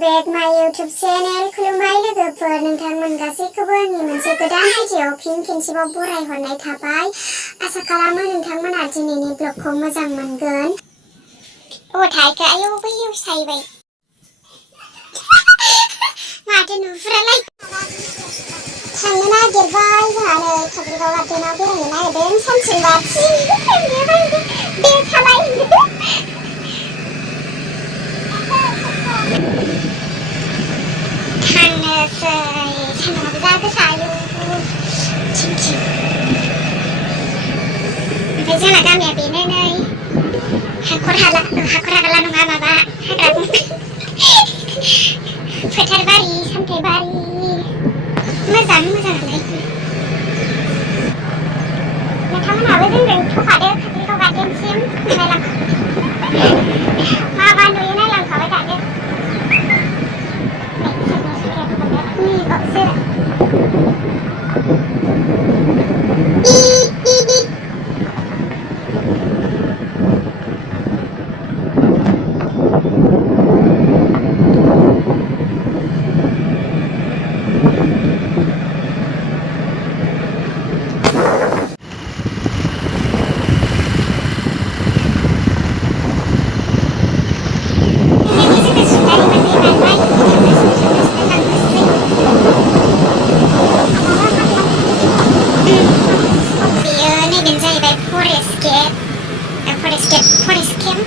back my YouTube channel खुलुमबाय लोगोफोर नोंथांमोन गासैखौबो आंनि मोनसे गोदान भिडिअ फिन खेनसेबाव बरायहरनाय थाबाय आसा खालामो नोंथांमोना दिनैनि ब्लगखौ मोजां मोनगोन थाइखा आयौ बैयाव सायबाय माथो नुफुरालाय थांनो नागिरबाय जोंहा नै काजलगाव गार्डेनाव बेरायनो नागिरदों सानसेबाथि बे सालाय थांनोसै सान्दुंआबो जा गोसा आयौ थिं ओमफ्राय जोंना गामिया बेनो नै हाखर हाला नङा माबा हाग्रा फोथारबारि सामथाइबारि मोजाङालाय नोंथांमोनहाबो जोंजों थ'फादो काजलगाव गार्डेनसिम मा नुयो नायलांखाबाय थादो फरेस्ट केम्प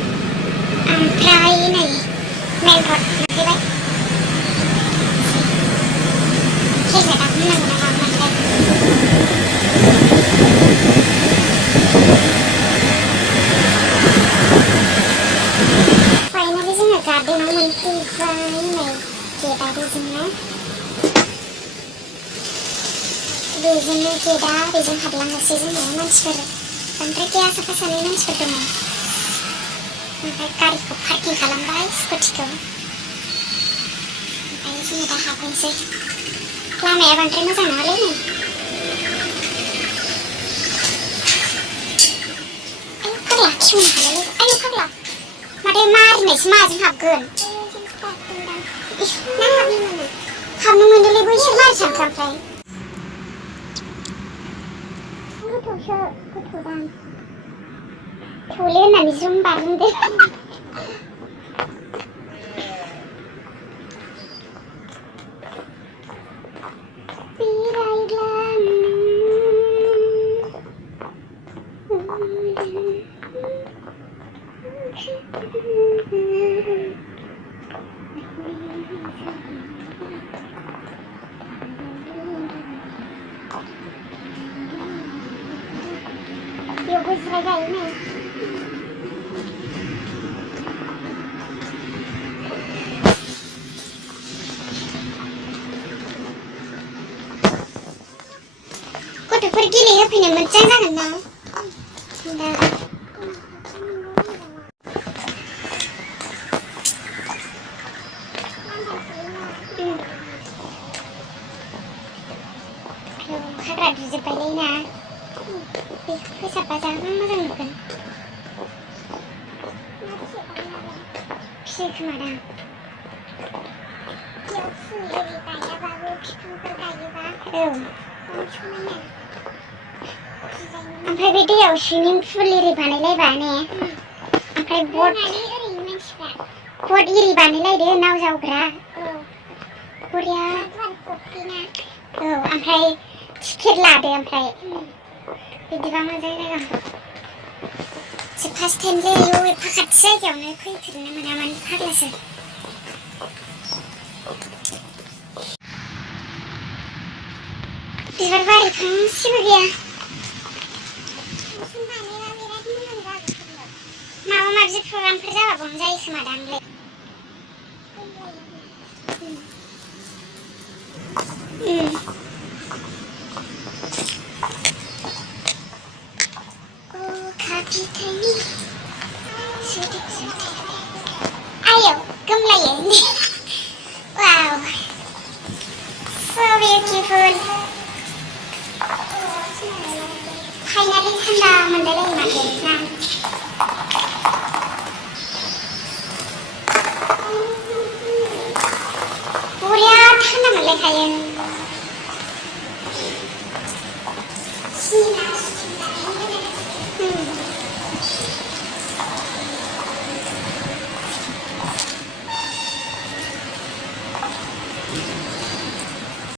ओमफ्राय नै मेन रड मोनफैबाय हेलमेटआ होनांगौ ना मामोनथाय फाइनालि जोङो गार्डेनाव मोनफैबाय नै गेटआ बेजोंनो गेटआ बेजों हाबलांनोसै जोङो मानसिफोर बांद्राय गैया साफा सानै मानसिफोर दङ ओमफ्राय गारिखौ पार्किं खालामबाय स्कुटिखौ ओमफ्राय जोङो दा हाबनोसै लामाया बांद्राय मोजां नङालै नै आयौ फाग्ला खेवनो हालालै आयौ फाग्ला माथो मारिनायसो माजों हाबगोन हाबनो मोनोलै बैसोर मारिसांखो ओमफ्राय गोथौदां थौले होननानै ज्रुम बारलांदो बेयावबो जिरायजायो नै गथ'फोर गेलेहोफैनो मोजां जागोन ना हाग्रा दुजोब्बायलै ना फोसाबबा जा मोजां नुगोन फिसियो खोमादां बेयाव फुल एरि गायाबाबो बिफांफोर गायोबा ओमफ्राय बे दैयाव सुइमिं पुल एरि बानायलायबा ने ओमफ्राय बट एरि बानायलायदो नाव जावग्रा बरिया ओमफ्राय टिकेट लादो ओमफ्राय बिदिबा मोजां जागोन फार्स्ट टाइमलै आयौ एफा खाथि जायगायावनो फैफेरनो मोनामोन फाग्लासो बिबार बारि फांसेबो गैया माबा माबि प्रग्रामफोर जाबा बावनो जायो खोमादांलै आयौ गोमलायो वाव so beautiful फाइनालि थान्दा मोनलायलायो माथो ना थान्दा मोनलायखायो